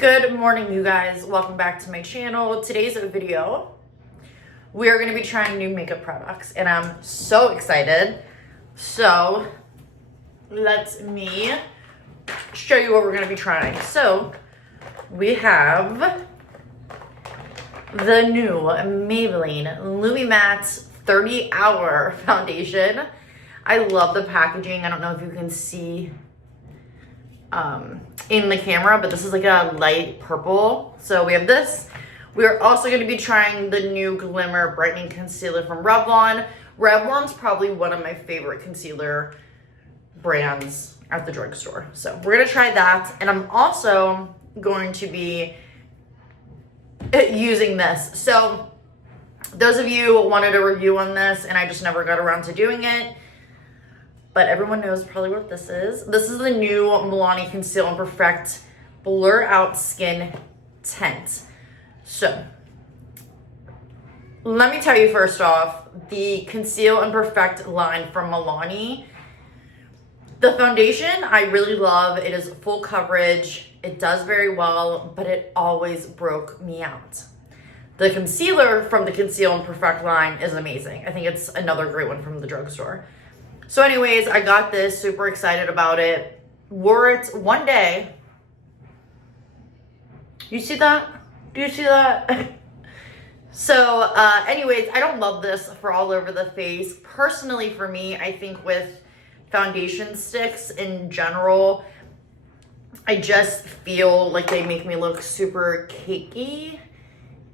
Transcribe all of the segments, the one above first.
Good morning, you guys. Welcome back to my channel. Today's video, we are going to be trying new makeup products, and I'm so excited. So let me show you what we're going to be trying. So we have the new Maybelline Lumi Matte 30-Hour Foundation. I love the packaging. I don't know if you can see in the camera, but this is like a light purple. So we have this. We are also going to be trying the new Glimmer Brightening Concealer from Revlon. Revlon's probably one of my favorite concealer brands at the drugstore. So we're going to try that. And I'm also going to be using this. So those of you wanted a review on this and I just never got around to doing it, but everyone knows probably what this is. This is the new Milani Conceal and Perfect Blur Out Skin Tint. So let me tell you first off, the Conceal and Perfect line from Milani, the foundation I really love. It is full coverage. It does very well, but it always broke me out. The concealer from the Conceal and Perfect line is amazing. I think it's another great one from the drugstore. So anyways, I got this, super excited about it. Wore it one day. You see that? Do you see that? So anyways, I don't love this for all over the face. Personally for me, I think with foundation sticks in general, I just feel like they make me look super cakey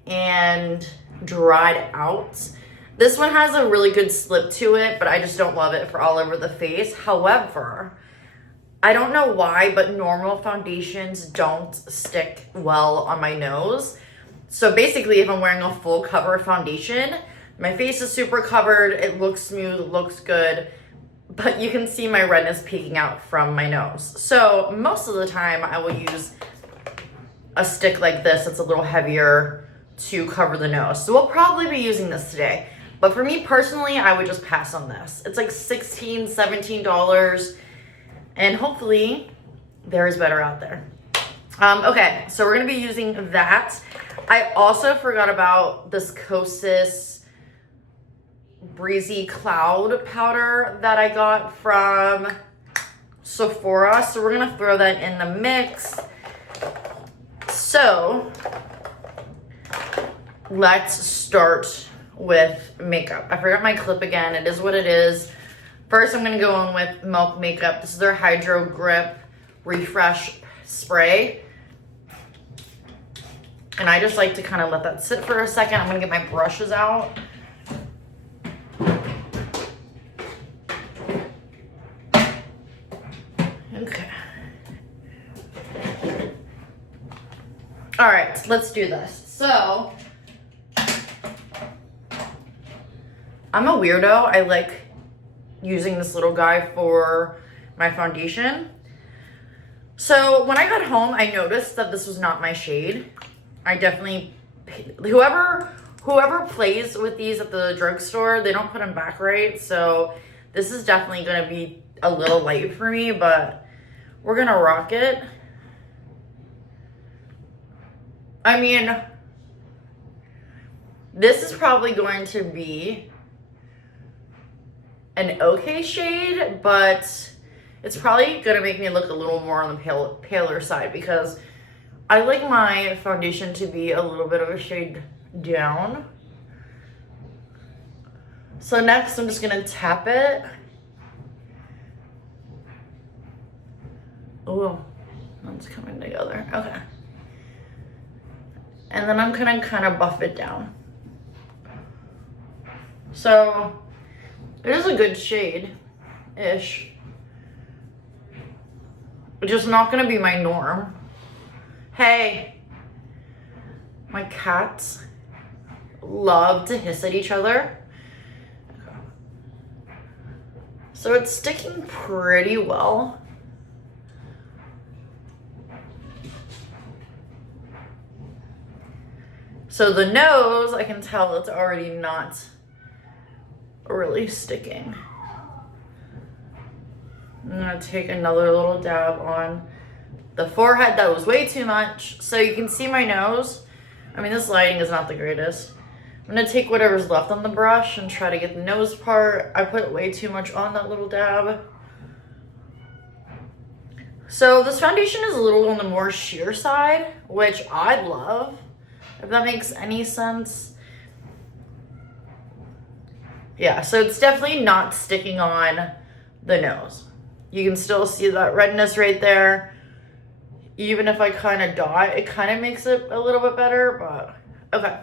and dried out. This one has a really good slip to it, but I just don't love it for all over the face. However, I don't know why, but normal foundations don't stick well on my nose. So basically, if I'm wearing a full cover foundation, my face is super covered, it looks smooth, it looks good, but you can see my redness peeking out from my nose. So most of the time, I will use a stick like this that's a little heavier to cover the nose. So we'll probably be using this today. But for me personally, I would just pass on this. It's like $16, $17, and hopefully there is better out there. Okay, so we're gonna be using that. I also forgot about this Kosas Breezy Cloud powder that I got from Sephora. So we're gonna throw that in the mix. So let's start with makeup. I forgot my clip again. It is what it is. First, I'm gonna go in with Milk Makeup. This is their Hydro Grip Refresh Spray. And I just like to kind of let that sit for a second. I'm gonna get my brushes out. Okay. All right, let's do this. So, I'm a weirdo. I like using this little guy for my foundation. So when I got home, I noticed that this was not my shade. I definitely, whoever plays with these at the drugstore, they don't put them back right. So this is definitely gonna be a little light for me, but we're gonna rock it. I mean, this is probably going to be an okay shade, but it's probably gonna make me look a little more on the paler side because I like my foundation to be a little bit of a shade down. So next I'm just gonna tap it. Oh, that's coming together, okay. And then I'm gonna kind of buff it down. So it is a good shade-ish. It's just not gonna be my norm. Hey, my cats love to hiss at each other. So it's sticking pretty well. So the nose, I can tell it's already not really sticking. I'm gonna take another little dab on The forehead, that was way too much. So you can see my nose. I mean, this lighting is not the greatest. I'm gonna take whatever's left on the brush and try to get the nose part. I put way too much on that little dab. So this foundation is a little on the more sheer side, which I love, if that makes any sense. Yeah, so it's definitely not sticking on the nose. You can still see that redness right there. Even if I kind of dot, it kind of makes it a little bit better, but okay.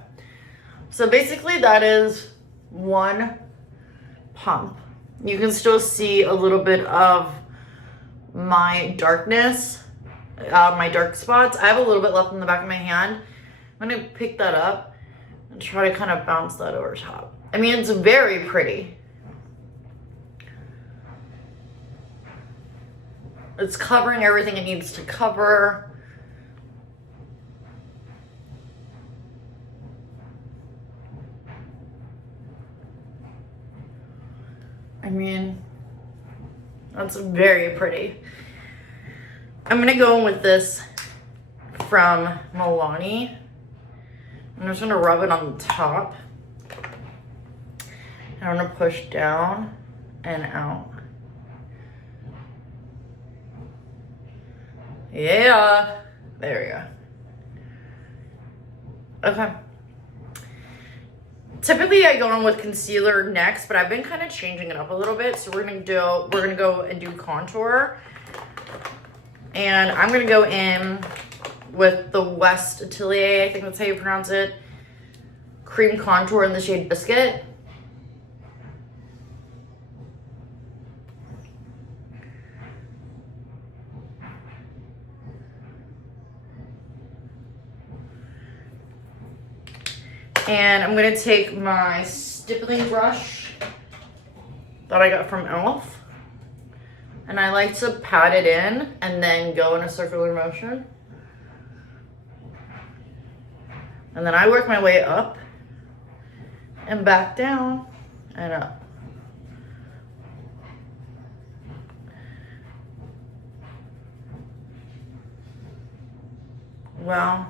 So basically that is one pump. You can still see a little bit of my darkness, my dark spots. I have a little bit left in the back of my hand. I'm gonna pick that up and try to kind of bounce that over top. I mean, it's very pretty. It's covering everything it needs to cover. I mean, that's very pretty. I'm gonna go in with this from Milani. I'm just gonna rub it on the top. And I'm gonna push down and out. Yeah, there we go. Okay. Typically I go in with concealer next, but I've been kind of changing it up a little bit. So we're gonna go and do contour. And I'm gonna go in with the West Atelier, I think that's how you pronounce it, cream contour in the shade Biscuit. And I'm gonna take my stippling brush that I got from e.l.f. And I like to pat it in and then go in a circular motion. And then I work my way up and back down and up. Well,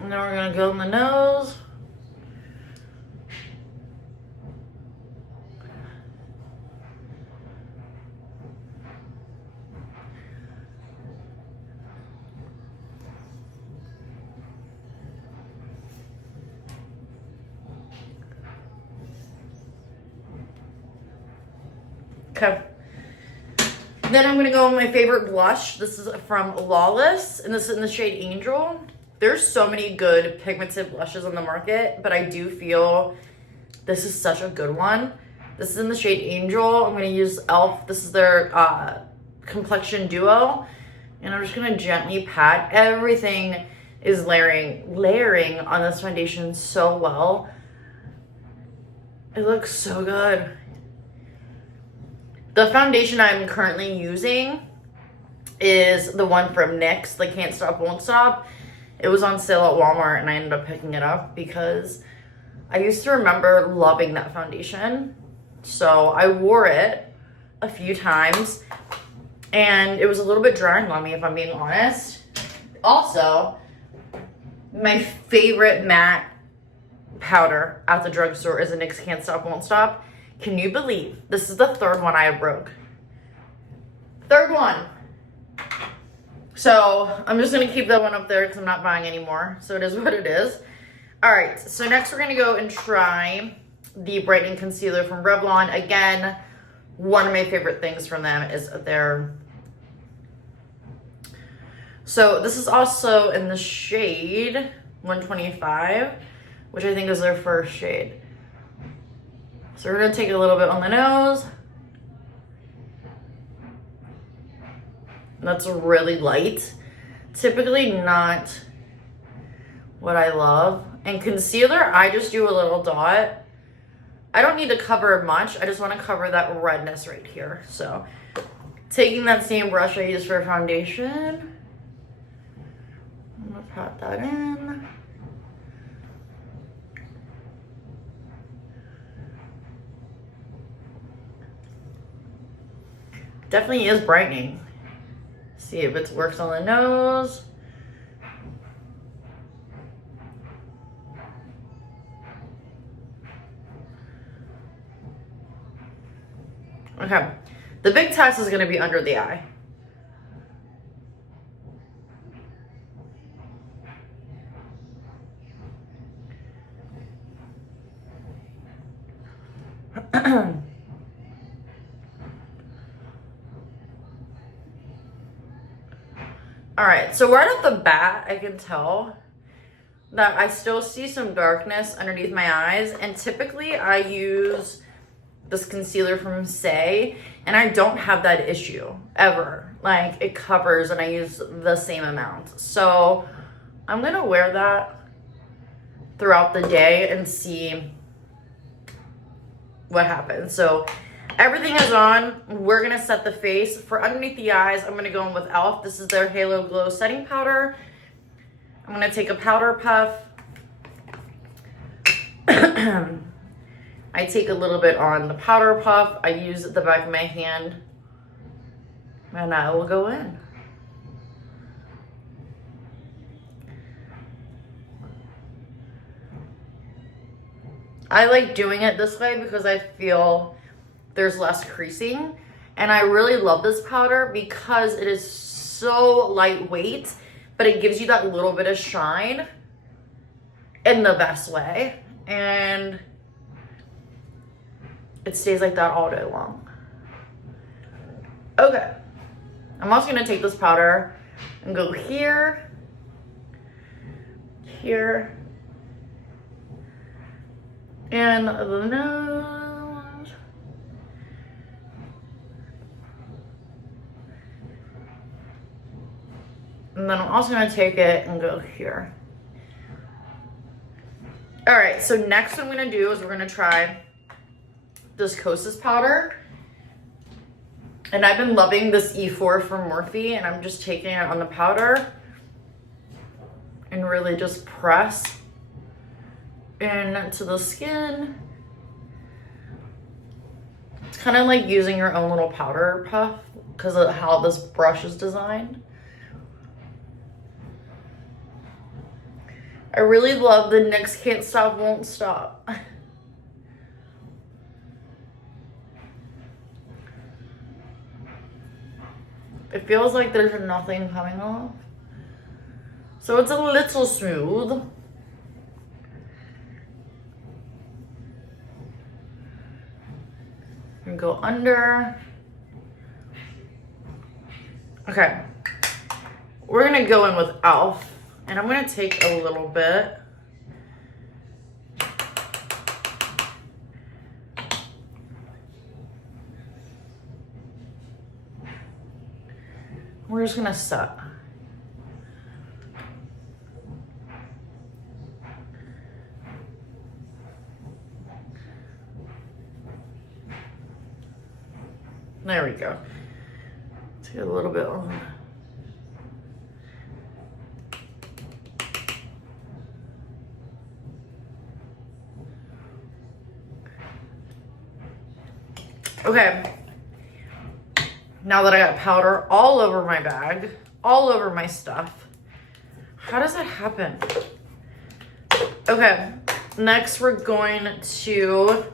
and then we're gonna go in the nose. Okay. Then I'm gonna go with my favorite blush. This is from Lawless, and this is in the shade Angel. There's so many good pigmented blushes on the market, but I do feel this is such a good one. This is in the shade Angel. I'm gonna use e.l.f. This is their complexion duo, and I'm just gonna gently pat. Everything is layering on this foundation so well. It looks so good. The foundation I'm currently using is the one from NYX, the Can't Stop Won't Stop. It was on sale at Walmart and I ended up picking it up because I used to remember loving that foundation. So I wore it a few times and it was a little bit drying on me, if I'm being honest. Also, my favorite matte powder at the drugstore is a NYX Can't Stop Won't Stop. Can you believe this is the third one I broke? Third one. So I'm just gonna keep that one up there because I'm not buying anymore. So it is what it is. All right, so next we're gonna go and try the brightening concealer from Revlon. Again, one of my favorite things from them is their, so this is also in the shade 125, which I think is their first shade. So we're gonna take it a little bit on the nose. That's really light. Typically not what I love. And concealer, I just do a little dot. I don't need to cover much. I just want to cover that redness right here. So taking that same brush I used for foundation pat that in. Definitely is brightening. See if it works on the nose. Okay, the big test is going to be under the eye. All right, so right off the bat, I can tell that I still see some darkness underneath my eyes, and typically I use this concealer from Say, and I don't have that issue ever. Like, it covers and I use the same amount. So I'm gonna wear that throughout the day and see what happens. So everything is on. We're gonna set the face. For underneath the eyes, I'm gonna go in with e.l.f. This is their Halo Glow Setting Powder. I'm gonna take a powder puff. I take a little bit on the powder puff. I use the back of my hand, and I will go in. I like doing it this way because I feel there's less creasing, and I really love this powder because it is so lightweight, but it gives you that little bit of shine in the best way, and it stays like that all day long. Okay, I'm also gonna take this powder and go here, here, and the nose. And then I'm also gonna take it and go here. All right, so next what I'm gonna do is we're gonna try this Kosas powder. And I've been loving this E4 from Morphe, and I'm just taking it on the powder and really just press into the skin. It's kind of like using your own little powder puff because of how this brush is designed. I really love the NYX Can't Stop Won't Stop. It feels like there's nothing coming off. So it's a little smooth. And go under. Okay. We're gonna go in with e.l.f. and I'm gonna take a little bit. We're just gonna set. There we go. Let's get a little bit on. Okay. Now that I got powder all over my bag, all over my stuff, how does that happen? Okay, next we're going to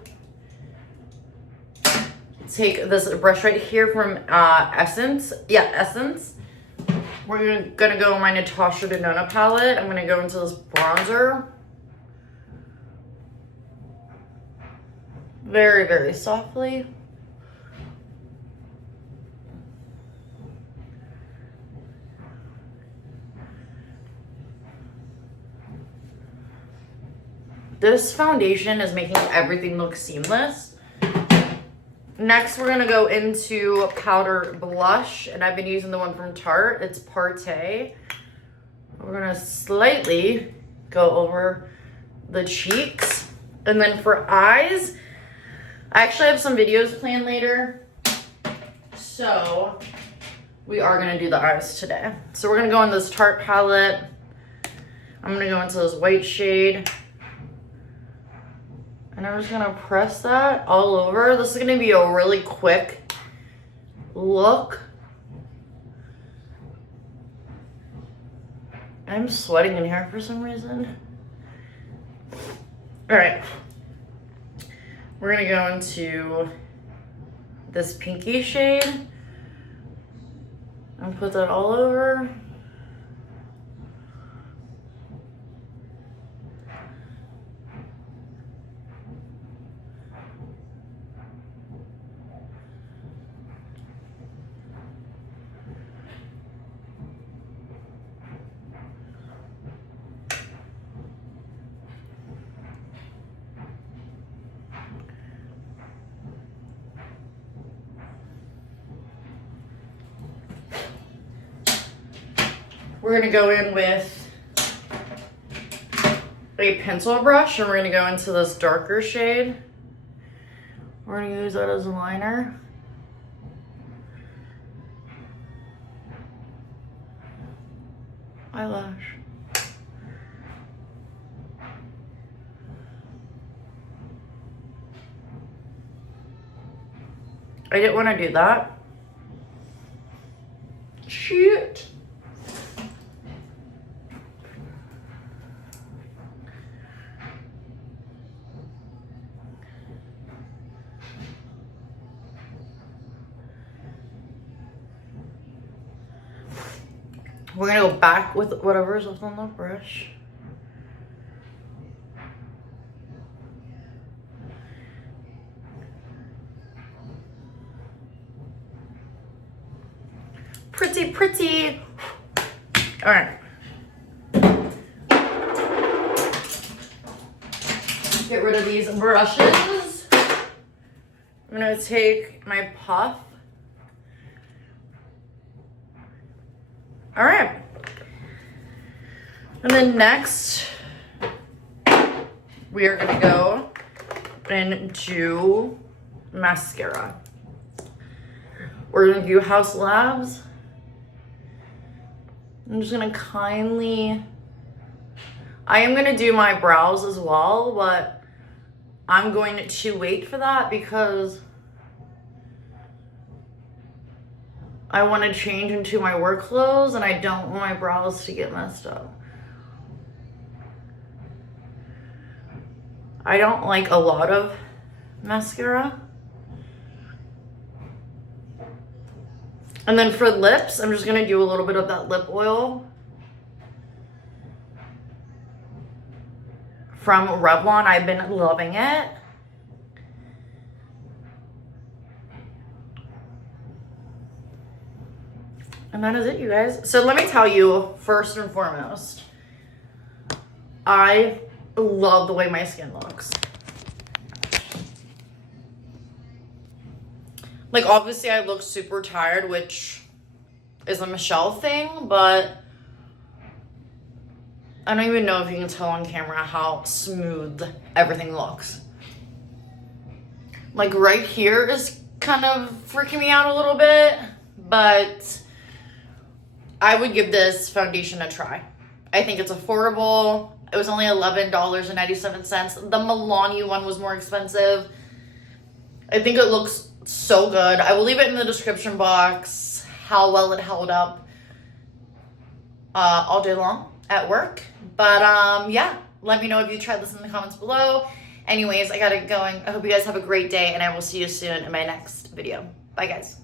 take this brush right here from Essence. Yeah, Essence. We're gonna go in my Natasha Denona palette. I'm gonna go into this bronzer. Very, very softly. This foundation is making everything look seamless. Next, we're gonna go into powder blush, and I've been using the one from Tarte. It's Partey. We're gonna slightly go over the cheeks. And then for eyes, I actually have some videos planned later. So we are gonna do the eyes today. So we're gonna go in this Tarte palette. I'm gonna go into this white shade. And I'm just gonna press that all over. This is gonna be a really quick look. I'm sweating in here for some reason. All right. We're gonna go into this pinky shade and put that all over. We're gonna go in with a pencil brush and we're gonna go into this darker shade. We're gonna use that as a liner. Eyelash. I didn't want to do that. Shoot. We're gonna go back with whatever's left on the brush. Pretty, pretty. All right. Get rid of these brushes. I'm gonna take my puff. All right. And then next, we are gonna go into mascara. We're gonna do House Labs. I'm just gonna I am gonna do my brows as well, but I'm going to wait for that because I want to change into my work clothes and I don't want my brows to get messed up. I don't like a lot of mascara. And then for lips, I'm just gonna do a little bit of that lip oil from Revlon. I've been loving it. And that is it, you guys. So let me tell you, first and foremost, I love the way my skin looks. Like, obviously I look super tired, which is a Michelle thing, but I don't even know if you can tell on camera how smooth everything looks. Like, right here is kind of freaking me out a little bit, but I would give this foundation a try. I think it's affordable. It was only $11.97. The Milani one was more expensive. I think it looks so good. I will leave it in the description box how well it held up all day long at work. But yeah, let me know if you tried this in the comments below. Anyways, I got it going. I hope you guys have a great day and I will see you soon in my next video. Bye guys.